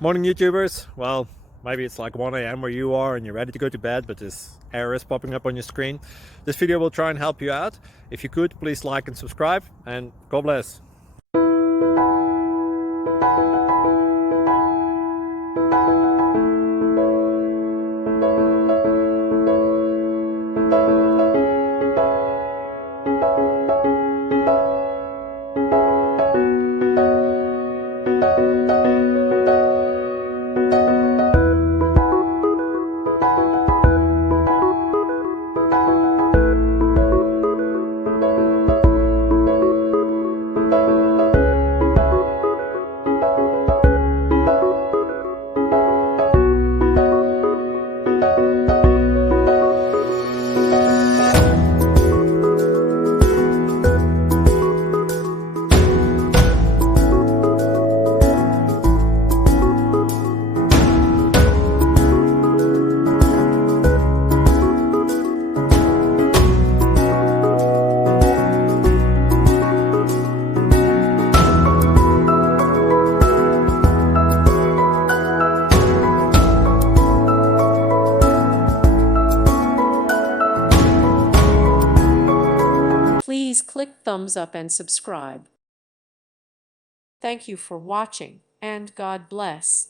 Morning YouTubers. Well, maybe it's like 1 a.m. where you are and you're ready to go to bed, but this error is popping up on your screen. This video will try and help you out. If you could, please like and subscribe, and God bless. Please click thumbs up and subscribe. Thank you for watching, and God bless.